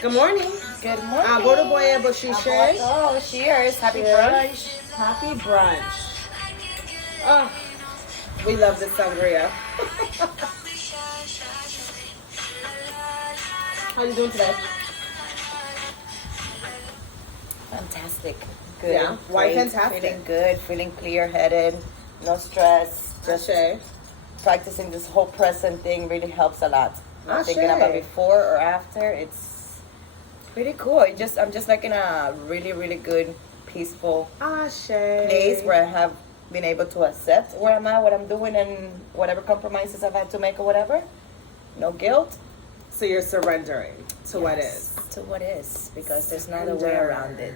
Good morning. Good morning. Agora boia bochiche. Oh, cheers. Happy brunch. Happy brunch. Oh, we love this sangria. How you doing today? Fantastic. Good. Yeah. Why Great. fantastic? Feeling good. Feeling clear-headed. No stress. Just practicing this whole present thing really helps a lot. Not thinking about before or after. It's pretty cool. I'm just like in a really, really good, peaceful place where I have been able to accept where I'm at, what I'm doing, and whatever compromises I've had to make or whatever. No guilt. So you're surrendering to what is. To what is, because there's no other way around it.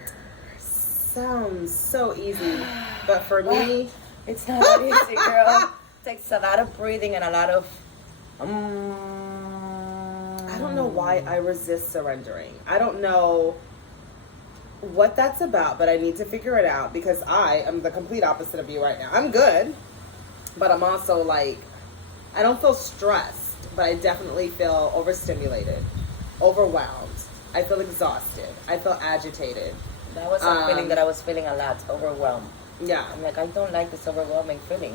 Sounds so easy, but for me, it's not that easy, girl. It takes a lot of breathing and a lot of. I don't know why I resist surrendering. I don't know what that's about, but I need to figure it out because I am the complete opposite of you right now. I'm good, but I'm also like, I don't feel stressed, but I definitely feel overstimulated, overwhelmed. I feel exhausted. I feel agitated. That was a feeling that I was feeling a lot, overwhelmed. Yeah. I'm like, I don't like this overwhelming feeling.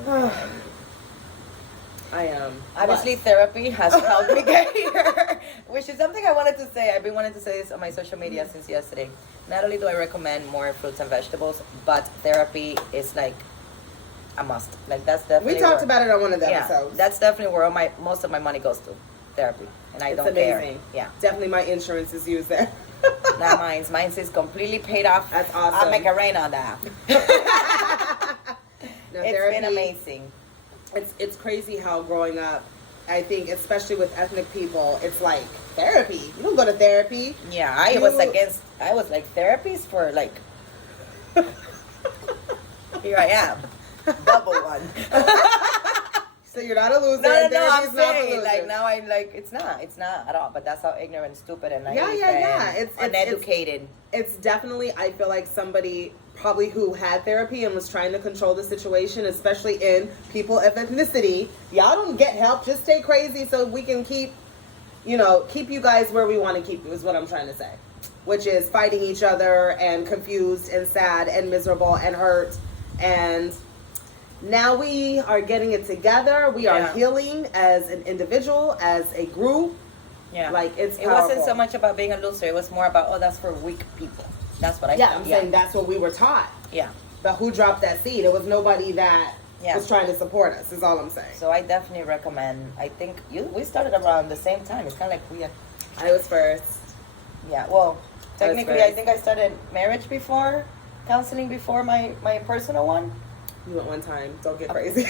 I am. Obviously, therapy has helped me get here, which is something I wanted to say. I've been wanting to say this on my social media since yesterday. Not only do I recommend more fruits and vegetables, but therapy is like a must. Like that's definitely. We talked about it on one of the episodes. That's definitely where most of my money goes to, therapy, and I don't care. Yeah, definitely my insurance is used there. Not mine's is completely paid off. That's awesome. I'll make a rain on that. It's been amazing. It's crazy how growing up, I think, especially with ethnic people, it's like therapy. You don't go to therapy. Yeah, I was like, therapies for like, here I am, double one. So you're not a loser. No, I'm saying, like, now I'm like, it's not at all, but that's how ignorant, stupid, and naive and uneducated. It's definitely, I feel like somebody probably who had therapy and was trying to control the situation, especially in people of ethnicity. Y'all don't get help, just stay crazy so we can keep you guys where we want to keep you, is what I'm trying to say. Which is fighting each other and confused and sad and miserable and hurt. And now we are getting it together. We are healing as an individual, as a group. Yeah. Like, it's powerful. It wasn't so much about being a loser. It was more about, that's for weak people. That's what I I'm saying that's what we were taught. Yeah. But who dropped that seed? It was nobody that was trying to support us, is all I'm saying. So I definitely recommend, I think, we started around the same time. It's kind of like I was first. Yeah, well, technically I think I started marriage before, counseling before my personal one. You went one time. Don't get crazy.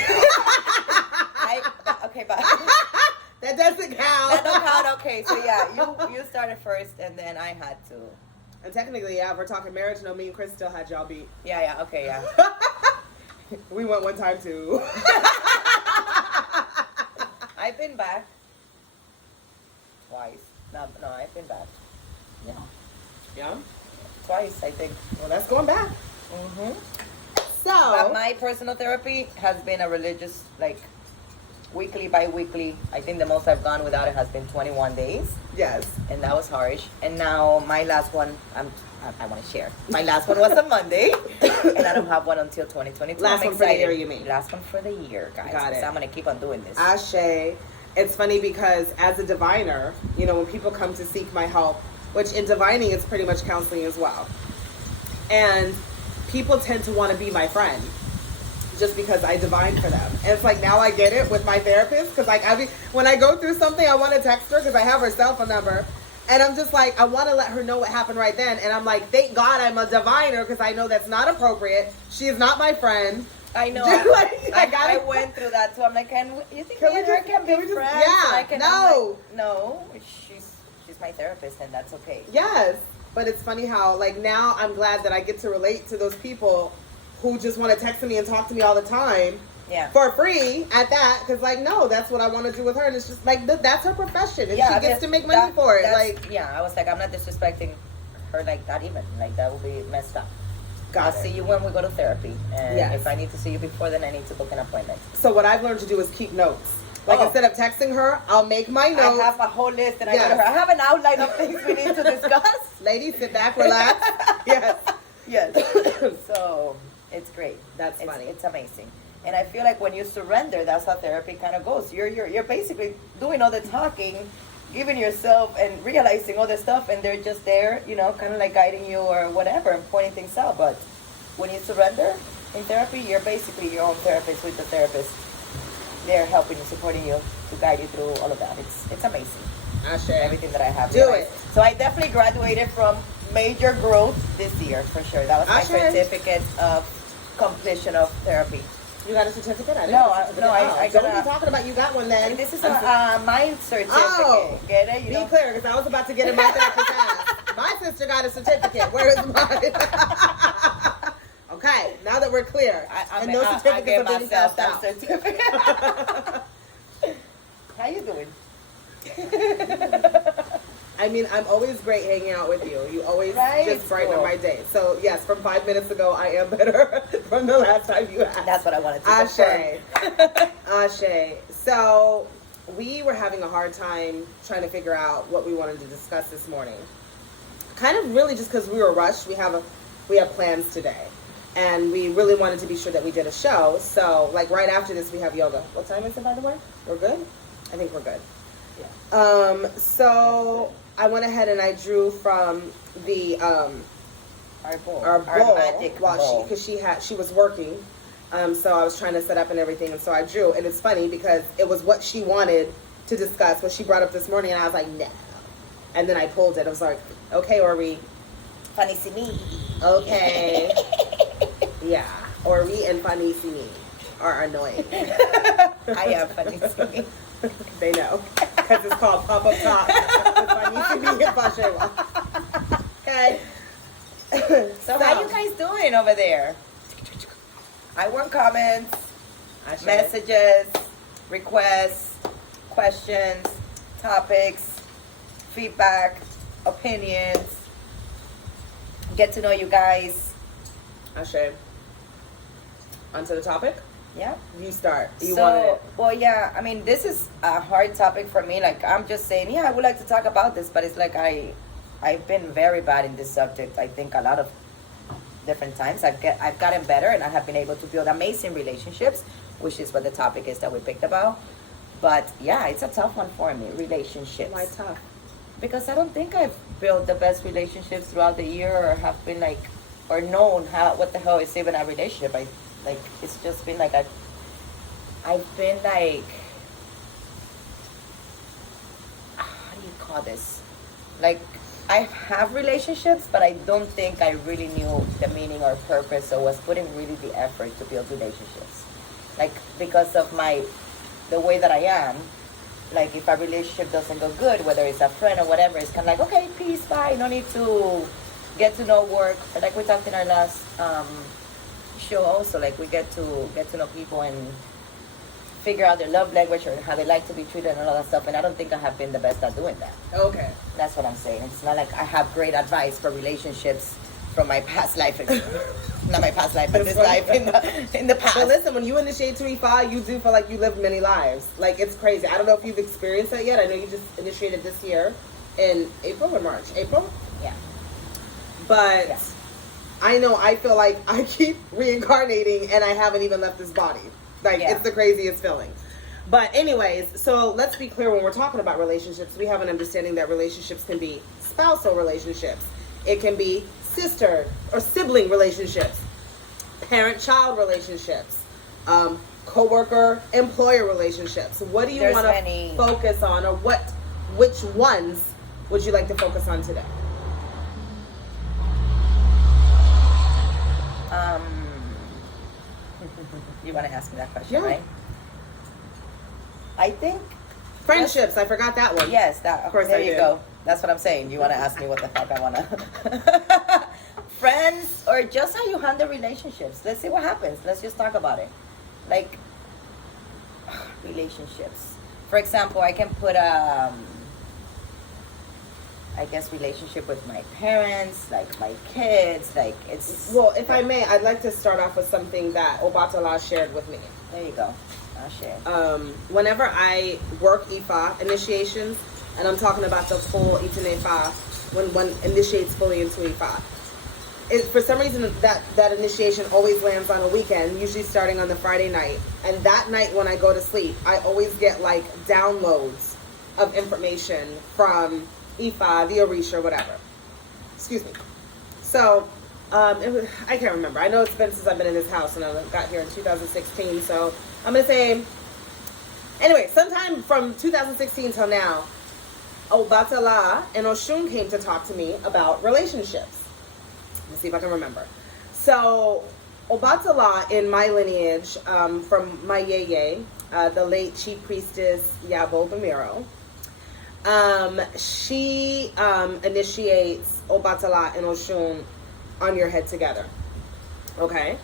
Okay, but that doesn't count. That don't count. Okay, so yeah, you started first, and then I had to. And technically, if we're talking marriage, no, me and Chris still had y'all beat. Yeah, okay, yeah. We went one time too. I've been back twice. No, I've been back. Yeah. Yeah. Twice, I think. Well, that's going back. Mhm. But my personal therapy has been a religious, like, weekly, bi-weekly. I think the most I've gone without it has been 21 days. Yes. And that was harsh. And now my last one, I want to share. My last one was on Monday. And I don't have one until 2022. Last one for the year, you mean? Last one for the year, guys. Got it. So I'm going to keep on doing this. Ashe. It's funny because as a diviner, when people come to seek my help, which in divining is pretty much counseling as well. And people tend to want to be my friend just because I divine for them. And it's like, now I get it with my therapist, because like when I go through something, I want to text her because I have her cell phone number, and I'm just like, I want to let her know what happened right then. And I'm like, thank God I'm a diviner, because I know that's not appropriate. She is not my friend. I know. I went through that too. I'm like, you think me and her can be friends? Yeah. No. Like, no. She's my therapist, and that's okay. Yes. But it's funny how, like, now I'm glad that I get to relate to those people who just want to text me and talk to me all the time. Yeah. For free at that, because, like, no, that's what I want to do with her. And it's just like, that's her profession. And she gets to make money for it. Like, yeah, I was like, I'm not disrespecting her like that even. Like, that would be messed up. I'll see you when we go to therapy. And if I need to see you before then, I need to book an appointment. So what I've learned to do is keep notes. Like instead of texting her, I'll make my notes. I have a whole list and I go to her. I have an outline of things we need to discuss. Ladies, sit back, relax. Yes. Yes. So it's great. That's funny. It's amazing. And I feel like when you surrender, that's how therapy kind of goes. You're basically doing all the talking, giving yourself and realizing all the stuff, and they're just there, kind of like guiding you or whatever and pointing things out. But when you surrender in therapy, you're basically your own therapist with the therapist. They're helping you, supporting you to guide you through all of that. It's amazing. I share everything that I have. Do it. So I definitely graduated from major growth this year for sure. That was my certificate of completion of therapy. You got a certificate? I got Don't be talking about you got one then. This is a mind certificate. Oh, get it? Be clear, because I was about to get in my therapist's ass. My sister got a certificate. Where is mine? Okay, now that we're clear, and those certificates are being passed out. Certificate. How you doing? I mean, I'm always great hanging out with you. You always just brighten up my day. So, yes, from 5 minutes ago, I am better from the last time you asked. That's what I wanted to say. Ashe. So, we were having a hard time trying to figure out what we wanted to discuss this morning. Kind of really just because we were rushed. We have plans today. And we really wanted to be sure that we did a show. So, like, right after this, we have yoga. What time is it, by the way? We're good? I think we're good. Yeah. So I went ahead and I drew from the our bowl while because she was working. So I was trying to set up and everything, and so I drew. And it's funny because it was what she wanted to discuss, what she brought up this morning, and I was like, no. And then I pulled it. I was like, okay, Ori. Fanisimi. Okay. Yeah. Ori and Fanisimi are annoying. I am Fanisimi. They know. Because it's called Pop-Up Talk with Fanisimi Fasewa. Okay. So how you guys doing over there? I want comments, messages, requests, questions, topics, feedback, opinions. Get to know you guys. Ashe. Onto the topic? Yeah. You start. You wanted it. Well, yeah, I mean, this is a hard topic for me. Like, I'm just saying, I would like to talk about this, but it's like I've been very bad in this subject. I think a lot of different times. I've gotten better, and I have been able to build amazing relationships, which is what the topic is that we picked about. But, yeah, it's a tough one for me, relationships. Why tough? Because I don't think I've built the best relationships throughout the year or have been like, or known what the hell is even a relationship. It's just been like I've been like, how do you call this? Like, I have relationships, but I don't think I really knew the meaning or purpose or was putting really the effort to build relationships. Like, because of the way that I am, like, if a relationship doesn't go good, whether it's a friend or whatever, it's kind of like, okay, peace, bye, no need to get to know work. Like we talked in our last show also, like, we get to know people and figure out their love language or how they like to be treated and all that stuff, and I don't think I have been the best at doing that. Okay. That's what I'm saying. It's not like I have great advice for relationships from my past life. Not my past life, but this life in the past. But listen, when you initiate 2E5, you do feel like you lived many lives. Like, it's crazy. I don't know if you've experienced that yet. I know you just initiated this year in April or March? April? Yeah. But yeah. I know I feel like I keep reincarnating and I haven't even left this body. Like, It's the craziest feeling. But anyways, so let's be clear, when we're talking about relationships, we have an understanding that relationships can be spousal relationships. It can be sister or sibling relationships, parent-child relationships, co-worker-employer relationships. What do you want to focus on, or which ones would you like to focus on today? You want to ask me that question, right? I think friendships. I forgot that one. Yes, that. Of course, there you go. That's what I'm saying. You want to ask me what the fuck I want to. Friends, or just how you handle relationships. Let's see what happens. Let's just talk about it. Like, relationships. For example, I can put I guess relationship with my parents, like my kids, like it's... Well, if I may, I'd like to start off with something that Obatala shared with me. There you go. Whenever I work Ifa initiations, and I'm talking about the full Itinefa, when one initiates fully into Ifa, for some reason that initiation always lands on a weekend, usually starting on the Friday night. And that night when I go to sleep, I always get like downloads of information from Ifa, the Orisha, whatever. Excuse me. So, I can't remember. I know it's been since I've been in this house, and I got here in 2016. So I'm going to say, anyway, sometime from 2016 till now, Obatala and Oshun came to talk to me about relationships. Let's see if I can remember. So, Obatala in my lineage, from my yeye, the late chief priestess Yabo Bamiro, she initiates Obatala and Oshun on your head together. Okay?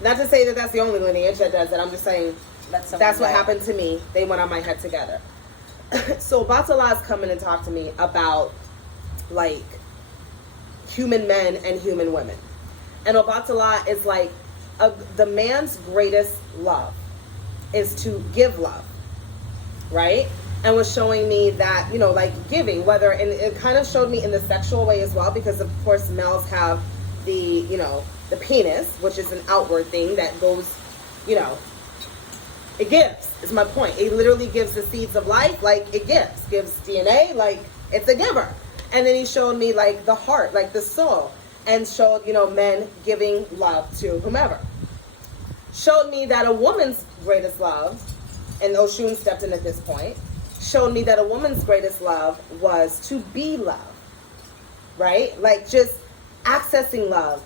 Not to say that that's the only lineage that does it. I'm just saying that's what happened to me. They went on my head together. So Obatala is coming to talk to me about, like, human men and human women. And Obatala is like, the man's greatest love is to give love, right? And was showing me that, you know, like giving, whether, and it kind of showed me in the sexual way as well, because of course males have the, you know, the penis, which is an outward thing that goes, you know, it gives, is my point. It literally gives the seeds of life, like it gives DNA, like it's a giver. And then he showed me like the heart, like the soul, and showed, you know, men giving love to whomever. Showed me that a woman's greatest love, and Oshun stepped in at this point, showed me that a woman's greatest love was to be loved, right? Like just accessing love.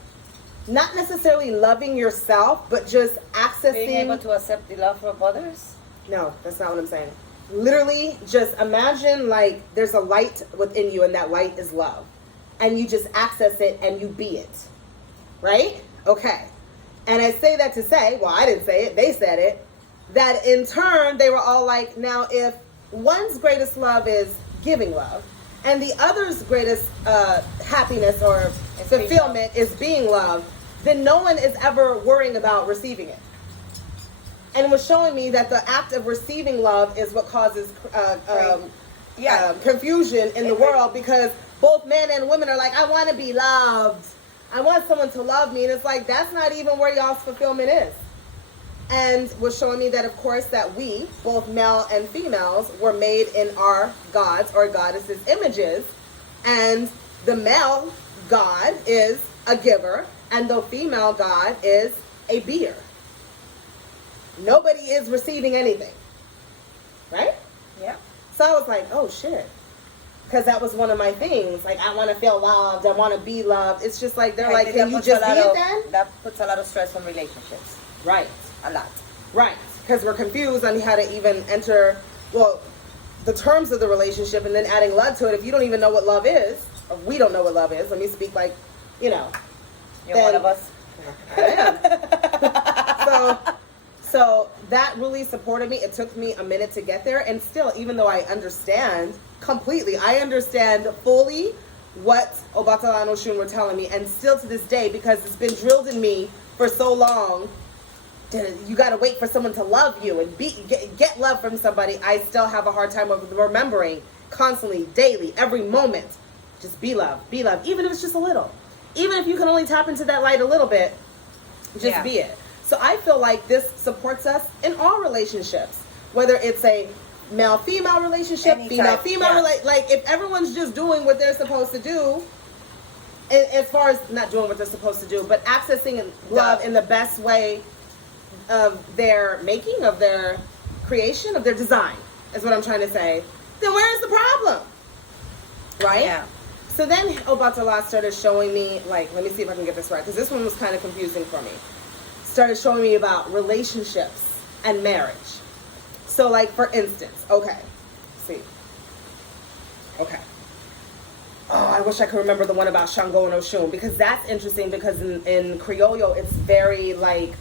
Not necessarily loving yourself, but just accessing. Being able to accept the love of others? No, that's not what I'm saying. Literally, just imagine like there's a light within you, and that light is love. And you just access it and you be it. Right? Okay. And I say that to say, well, I didn't say it, they said it, that in turn, they were all like, now if one's greatest love is giving love, and the other's greatest happiness or fulfillment is being loved, then no one is ever worrying about receiving it. And it was showing me that the act of receiving love is what causes confusion in the world, because both men and women are like, I want to be loved. I want someone to love me. And it's like, that's not even where y'all's fulfillment is. And was showing me that, of course, that we, both male and females, were made in our gods or goddesses' images. And the male god is a giver, and the female god is a beer. Nobody is receiving anything. Right? Yeah. So I was like, oh, shit. Because that was one of my things. Like, I want to feel loved. I want to be loved. It's just like, they're like, can you just be it then? That puts a lot of stress on relationships. Right. A lot. Right. Because we're confused on how to even enter, well, the terms of the relationship, and then adding love to it. If you don't even know what love is, or we don't know what love is, let me speak like, you know. You're one of us. I am. So that really supported me. It took me a minute to get there. And still, even though I understand completely, I understand fully what Obatala and Oshun were telling me. And still to this day, because it's been drilled in me for so long, you got to wait for someone to love you and get love from somebody. I still have a hard time of remembering constantly, daily, every moment. Just be loved, even if it's just a little. Even if you can only tap into that light a little bit, just be it. So I feel like this supports us in all relationships, whether it's a male-female relationship, female-female, like if everyone's just doing what they're supposed to do, as far as not doing what they're supposed to do, but accessing love in the best way of their making, of their creation, of their design, is what I'm trying to say, then where is the problem? Right? Yeah. So then Obatala started showing me, like, let me see if I can get this right, because this one was kind of confusing for me. Started showing me about relationships and marriage. So, like, for instance, okay. See. Okay. Oh, I wish I could remember the one about Shango and Oshun, because that's interesting, because in Criollo, it's very, like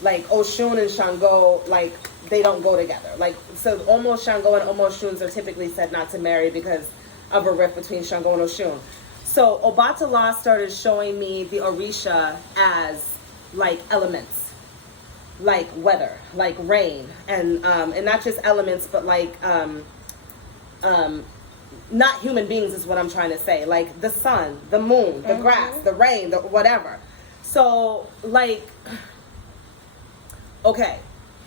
Oshun and Shango, like, they don't go together. Like, so almost Shango and almost Shuns are typically said not to marry because of a rift between Shango and Oshun. So Obatala started showing me the Orisha as, like, elements. like weather, like rain, and not just elements, but like not human beings is what I'm trying to say. Like the sun, the moon, the grass, the rain, the whatever. So like, okay,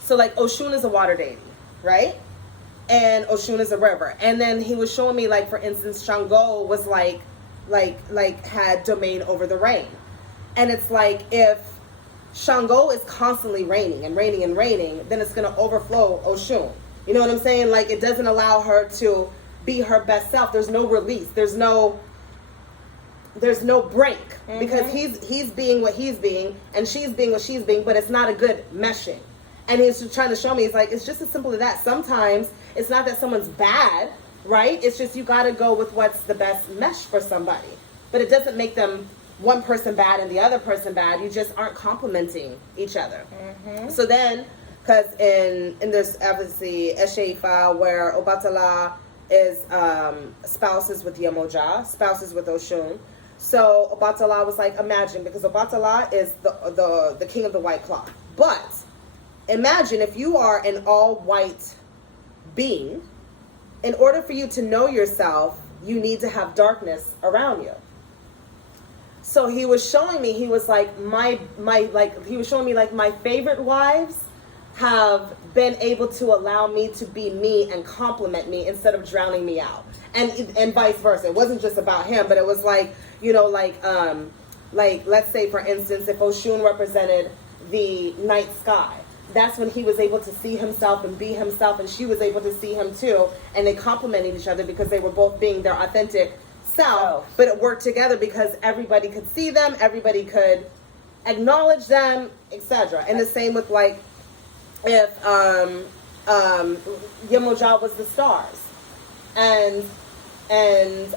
so like Oshun is a water deity, right? And Oshun is a river. And then he was showing me, like, for instance, Shango was like had domain over the rain. And it's like, if Shango is constantly raining and raining and raining, then it's going to overflow Oshun. You know what I'm saying? Like, it doesn't allow her to be her best self. There's no release. There's no break, because he's being what he's being and she's being what she's being, but it's not a good meshing. And he's just trying to show me, it's like, it's just as simple as that. Sometimes it's not that someone's bad, right? It's just you got to go with what's the best mesh for somebody. But it doesn't make them one person bad and the other person bad. You just aren't complimenting each other. So then, because in this, obviously, Esheifa, where Obatala is spouses with Yemoja, spouses with Oshun. So Obatala was like, imagine, because Obatala is the king of the white cloth. But imagine if you are an all-white being, in order for you to know yourself, you need to have darkness around you. So he was showing me, he was like, he was showing me, like, my favorite wives have been able to allow me to be me and compliment me instead of drowning me out. And vice versa. It wasn't just about him, but it was like, you know, like let's say, for instance, if Oshun represented the night sky, that's when he was able to see himself and be himself, and she was able to see him too, and they complimented each other because they were both being their authentic self, but it worked together because everybody could see them, everybody could acknowledge them, etc. And the same with, like, if Yemoja was the stars, and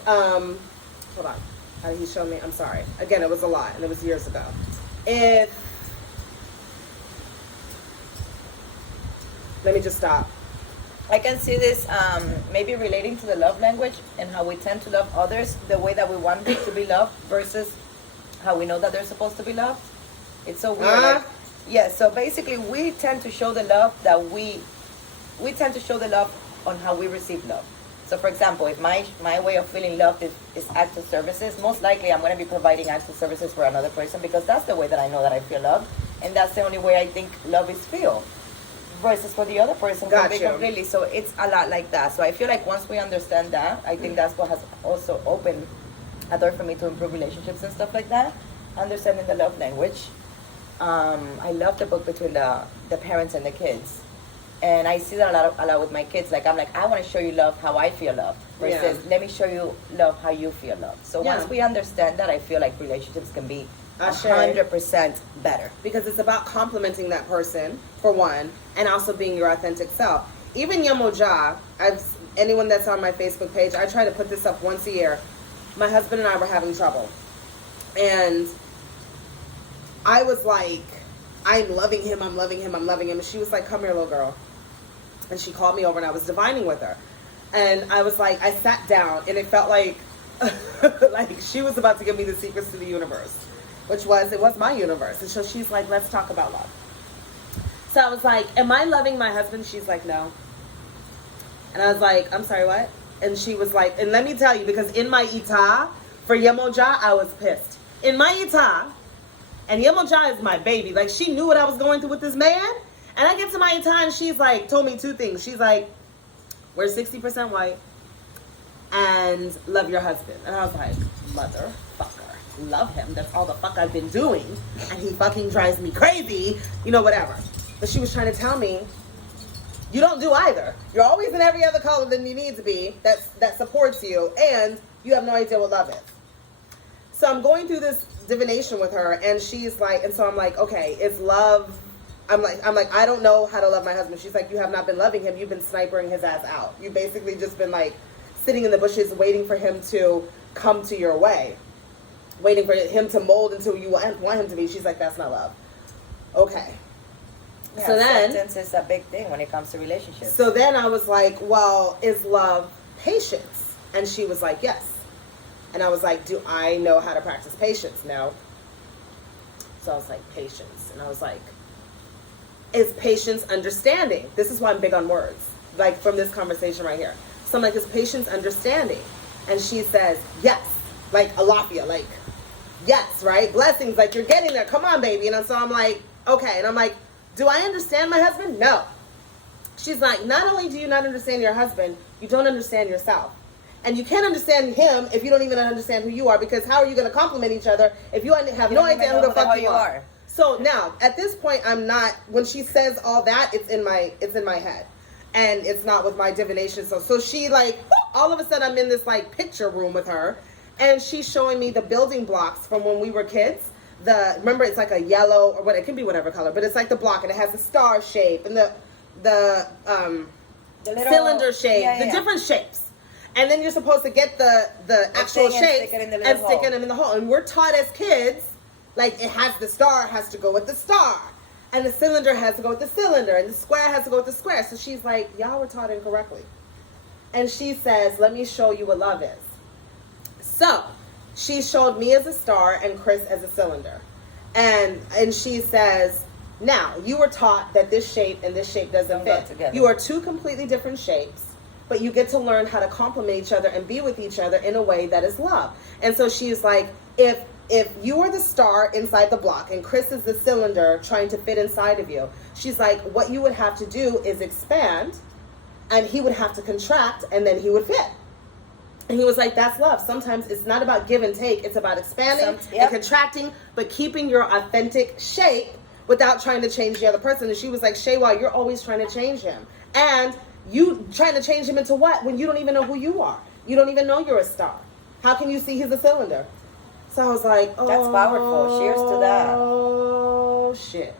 hold on, how did he show me? I'm sorry. Again, it was a lot, and it was years ago. Let me just stop. I can see this maybe relating to the love language and how we tend to love others the way that we want them to be loved versus how we know that they're supposed to be loved. It's so weird. So basically we tend to show the love that we tend to show the love on how we receive love. So for example, if my way of feeling loved is acts of services, most likely I'm going to be providing acts of services for another person because that's the way that I know that I feel loved, and that's the only way I think love is feel. Versus for the other person completely. So it's a lot like that. So I feel like once we understand that, I think that's what has also opened a door for me to improve relationships and stuff like that. Understanding the love language. I love the book between the parents and the kids. And I see that a lot with my kids. Like, I'm like, I want to show you love how I feel love. Versus, let me show you love how you feel love. So once we understand that, I feel like relationships can be 100% better. Because it's about complimenting that person, for one, and also being your authentic self. Even Yemoja, anyone that's on my Facebook page, I try to put this up once a year. My husband and I were having trouble. And I was like, I'm loving him, I'm loving him, I'm loving him. And she was like, come here, little girl. And she called me over and I was divining with her. And I was like, I sat down and it felt like, like she was about to give me the secrets to the universe. It was my universe. And so she's like, let's talk about love. So I was like, am I loving my husband? She's like, no. And I was like, I'm sorry, what? And she was like, and let me tell you, because in my ita, for Yemoja, I was pissed. In my ita, and Yemoja is my baby. Like, she knew what I was going through with this man. And I get to my ita and she's like, told me two things. She's like, we're 60% white and love your husband. And I was like, motherfucker. Love him. That's all the fuck I've been doing, and he fucking drives me crazy, you know, whatever. But she was trying to tell me, you don't do either. You're always in every other color than you need to be that supports you, and you have no idea what love is. So I'm going through this divination with her, and she's like, and so I'm like, okay, is love, I'm like, I don't know how to love my husband. She's like, you have not been loving him. You've been snipering his ass out. You've basically just been like sitting in the bushes waiting for him to come to your way. Waiting for him to mold until you want him to be. She's like, that's not love. Okay. Yeah, so then, acceptance is a big thing when it comes to relationships. So then I was like, well, is love patience? And she was like, yes. And I was like, do I know how to practice patience? No. So I was like, patience. And I was like, is patience understanding? This is why I'm big on words, like from this conversation right here. So I'm like, is patience understanding? And she says, yes, like alafia, like, yes, right? Blessings, like you're getting there. Come on, baby. And so I'm like, okay. And I'm like, do I understand my husband? No. She's like, not only do you not understand your husband, you don't understand yourself. And you can't understand him if you don't even understand who you are, because how are you going to compliment each other if you have no idea who the fuck you are? So now, at this point, I'm not, when she says all that, it's in my head. And it's not with my divination. So she like, all of a sudden I'm in this like picture room with her, and she's showing me the building blocks from when we were kids. Remember, it's like a yellow, or what, it can be whatever color, but it's like the block, and it has the star shape and the little cylinder shape, different shapes. And then you're supposed to get the actual shape and stick it in the hole. And we're taught as kids, like the star has to go with the star. And the cylinder has to go with the cylinder. And the square has to go with the square. So she's like, y'all were taught incorrectly. And she says, let me show you what love is. So she showed me as a star and Chris as a cylinder. And she says, now, you were taught that this shape and this shape doesn't fit. You are two completely different shapes. But you get to learn how to complement each other and be with each other in a way that is love. And so she's like, if you are the star inside the block and Chris is the cylinder trying to fit inside of you, she's like, what you would have to do is expand, and he would have to contract, and then he would fit. And he was like, that's love. Sometimes it's not about give and take. It's about expanding and contracting, but keeping your authentic shape without trying to change the other person. And she was like, Shewa, you're always trying to change him. And you trying to change him into what when you don't even know who you are? You don't even know you're a star. How can you see he's a cylinder? So I was like, oh, that's powerful. Cheers to that. Oh, shit.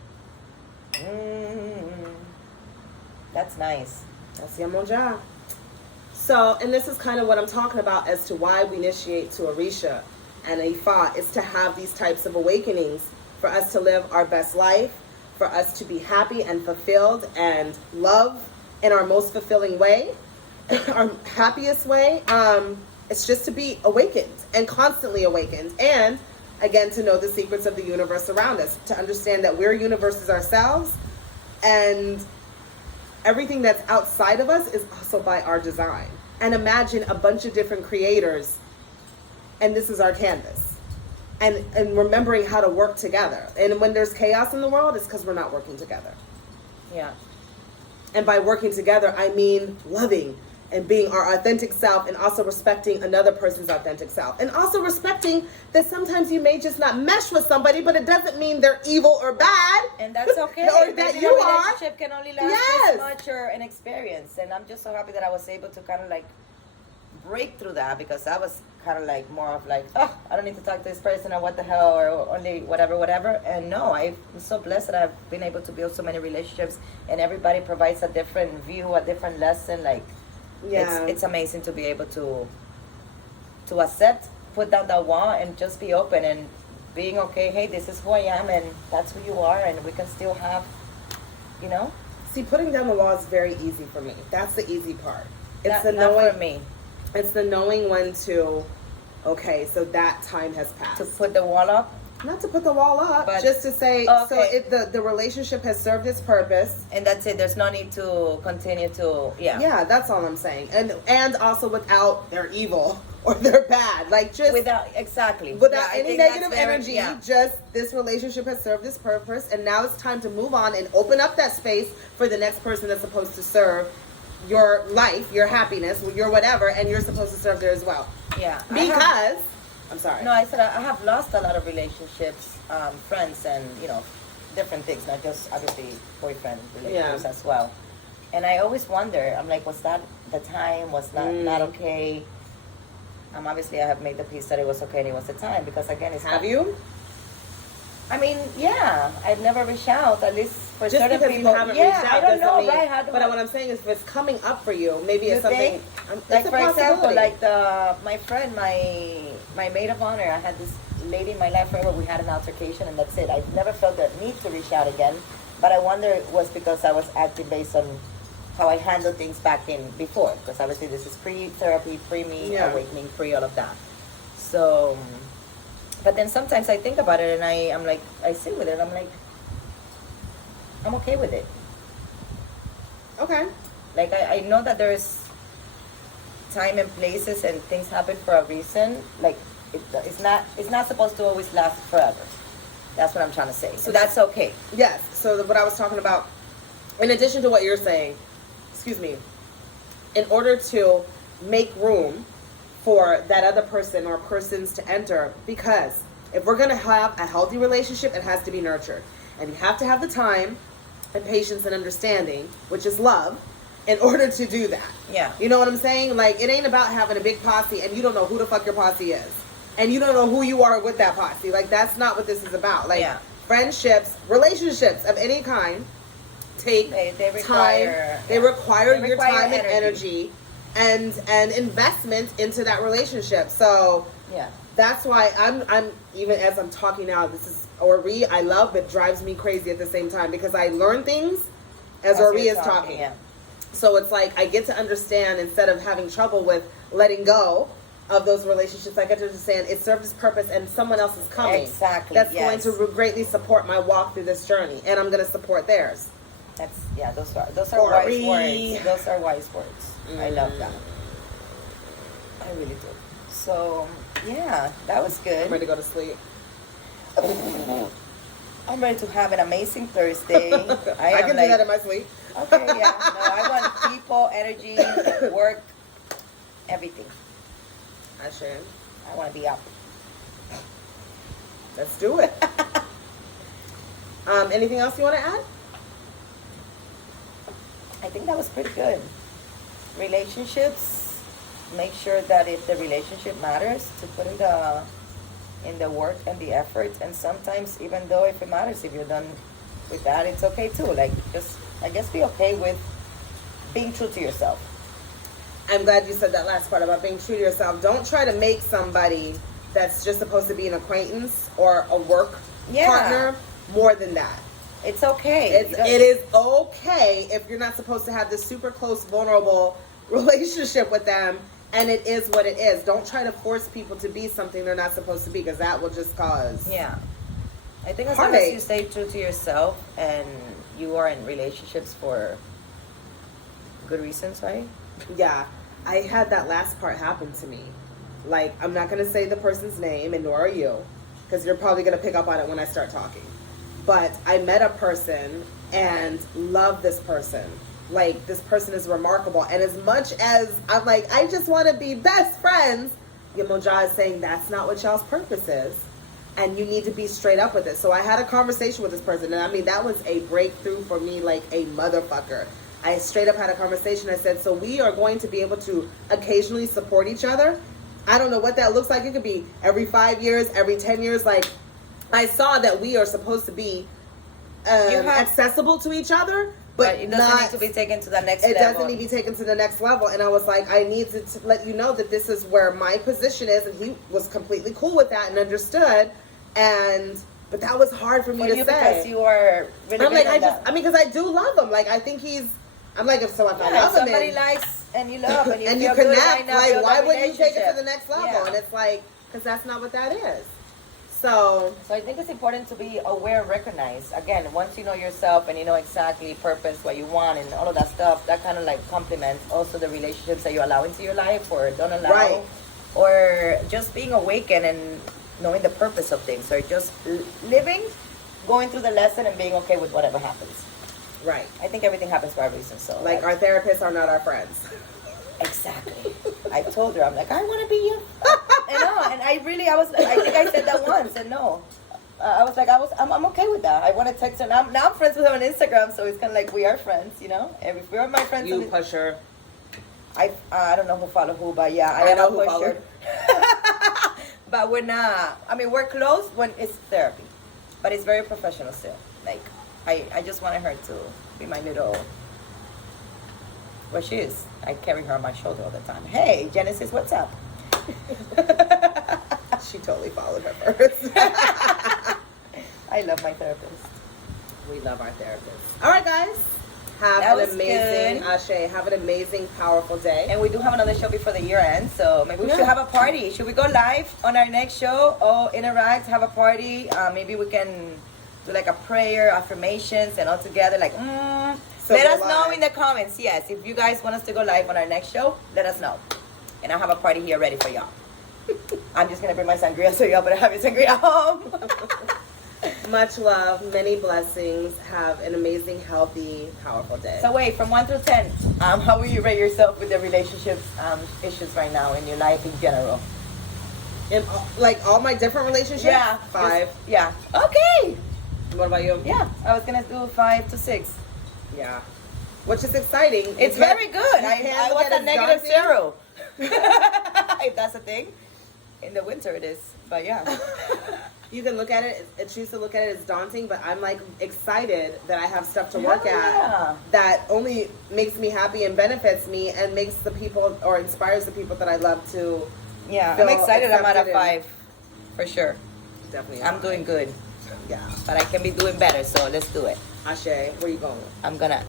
That's nice. That's Yamonja. So, and this is kind of what I'm talking about as to why we initiate to Orisha and Ifa, is to have these types of awakenings for us to live our best life, for us to be happy and fulfilled and love in our most fulfilling way, our happiest way. It's just to be awakened and constantly awakened. And again, to know the secrets of the universe around us, to understand that we're universes ourselves, and everything that's outside of us is also by our design. And imagine a bunch of different creators, and this is our canvas. And remembering how to work together. And when there's chaos in the world, it's because we're not working together. Yeah. And by working together, I mean loving and being our authentic self, and also respecting another person's authentic self. And also respecting that sometimes you may just not mesh with somebody, but it doesn't mean they're evil or bad. And that's okay. Or that you a are. relationship can only last this much, or an experience. And I'm just so happy that I was able to kind of like break through that, because I was kind of like more of like, oh, I don't need to talk to this person, or what the hell, or only whatever. And no, I'm so blessed that I've been able to build so many relationships, and everybody provides a different view, a different lesson. Like, it's amazing to be able to accept, put down that wall, and just be open and being okay. Hey, this is who I am, and that's who you are, and we can still have, you know. See, putting down the wall is very easy for me. That's the easy part. It's not for me. It's the knowing when to, okay, so that time has passed. To put the wall up? Not to put the wall up, but just to say, so the relationship has served its purpose. And that's it. There's no need to continue to, Yeah, that's all I'm saying. And also without they're evil or they're bad. Like just without any negative energy, just this relationship has served its purpose, and now it's time to move on and open up that space for the next person that's supposed to serve your life, your happiness, your whatever, and you're supposed to serve there as well. Yeah. Because I'm sorry. No, I said I have lost a lot of relationships, friends, and different things, not just obviously boyfriend relationships as well. And I always wonder, I'm like, was that the time? Was not okay? Obviously I have made the peace that it was okay and it was the time, because again, it's have you? I mean, yeah, I've never reached out, at least for just certain because people. You haven't reached out, I don't know, mean, right? But what I'm saying is, if it's coming up for you, maybe it's something. Like for example, like my friend, my maid of honor, I had this lady in my life forever. We had an altercation, and that's it. I never felt the need to reach out again, but I wonder it was because I was acting based on how I handled things back in before. Because obviously this is pre-therapy, pre-me, awakening, pre all of that. So. But then sometimes I think about it, and I'm like, I sit with it, I'm like, I'm okay with it. Okay. Like I know that there's time and places and things happen for a reason. Like it's not supposed to always last forever. That's what I'm trying to say. So that's okay. Yes. So what I was talking about, in addition to what you're saying, excuse me, in order to make room for that other person or persons to enter, because if we're going to have a healthy relationship, it has to be nurtured. And you have to have the time and patience and understanding, which is love, in order to do that. Yeah. You know what I'm saying? Like, it ain't about having a big posse and you don't know who the fuck your posse is. And you don't know who you are with that posse. Like, that's not what this is about. Like, friendships, relationships of any kind take they require time. They require your time and energy and investment into that relationship. So that's why I'm even as I'm talking now, this is Ori I love, but drives me crazy at the same time, because I learn things as Ori is talking. Yeah. So it's like I get to understand, instead of having trouble with letting go of those relationships, I get to understand it serves its purpose and someone else is coming. Exactly. That's going to greatly support my walk through this journey, and I'm going to support theirs. That's those are wise words. Those are wise words. I love that. I really do. So yeah, that was good. I'm ready to go to sleep. I'm ready to have an amazing Thursday. I can do that in my sleep. Okay, yeah. No, I want people, energy, work, everything. I should. I want to be up. Let's do it. Anything else you want to add? I think that was pretty good. Relationships, make sure that if the relationship matters, to put in the work and the effort. And sometimes, even though if it matters, if you're done with that, it's okay too. Like, just, I guess, be okay with being true to yourself. I'm glad you said that last part about being true to yourself. Don't try to make somebody that's just supposed to be an acquaintance or a work partner more than that. It's okay. It is okay if you're not supposed to have this super close, vulnerable relationship with them, and it is what it is. Don't try to force people to be something they're not supposed to be, because that will just cause I think as long as you stay true to yourself and you are in relationships for good reasons, right? Yeah. I had that last part happen to me. Like, I'm not going to say the person's name, and nor are you, because you're probably going to pick up on it when I start talking. But I met a person and love this person. Like, this person is remarkable. And as much as I'm like, I just want to be best friends, Yamoja is saying that's not what y'all's purpose is. And you need to be straight up with it. So I had a conversation with this person. And I mean, that was a breakthrough for me like a motherfucker. I straight up had a conversation. I said, so we are going to be able to occasionally support each other. I don't know what that looks like. It could be every 5 years, every 10 years. Like, I saw that we are supposed to be accessible to each other, but it doesn't need to be taken to the next level. It doesn't need to be taken to the next level. And I was like, I need to let you know that this is where my position is. And he was completely cool with that and understood. But that was hard for me to say. Because you are really because I do love him. Like, I think I'm like, if I love him, somebody likes and you love and you connect, like, why wouldn't you take it to the next level? Yeah. And it's like, because that's not what that is. So I think it's important to be aware and recognize. Again, once you know yourself and you know exactly purpose, what you want, and all of that stuff, that kind of like complements also the relationships that you allow into your life or don't allow, or just being awakened and knowing the purpose of things, or just living, going through the lesson and being okay with whatever happens. Right. I think everything happens for a reason. So like our therapists are not our friends. Exactly. I told her, I'm like, I want to be you. And I think I said that once, and no. I was like, I'm okay with that. I want to text her. Now I'm friends with her on Instagram, so it's kind of like we are friends, you know? If we're my friends. You push her. I don't know who follow who, but yeah, I know who pusher. But we're not, we're close when it's therapy. But it's very professional still. Like, I just wanted her to be my little... Well, she is. I carry her on my shoulder all the time. Hey, Genesis, what's up? She totally followed her first. I love my therapist. We love our therapists. All right, guys. Have an amazing, powerful day. And we do have another show before the year ends, so maybe we should have a party. Should we go live on our next show? Or interact, have a party? Maybe we can do like a prayer, affirmations, and all together, like, So let go us know live. in the comments. Yes, if you guys want us to go live on our next show, let us know. And I have a party here ready for y'all. I'm just gonna bring my sangria, so y'all better have your sangria at home. Much love, many blessings. Have an amazing, healthy, powerful day. So wait, from 1 through 10, how will you rate yourself with the relationships issues right now in your life in general? In like all my different relationships, Yeah, 5. Yeah. Okay. What about you? Yeah, I was gonna do 5 to 6. Yeah. Which is exciting. It's You very good. you I can't was look a at it negative daunting. 0. If that's a thing. In the winter it is, but yeah. You can look at it, choose to look at it as daunting, but I'm like excited that I have stuff to work Hell yeah. at that only makes me happy and benefits me and makes the people or inspires the people that I love to. Yeah, feel I'm excited. I'm at a accepted and- 5 for sure. Definitely. I'm doing good, Yeah. but I can be doing better, so let's do it. Ashe, where you going? I'm gonna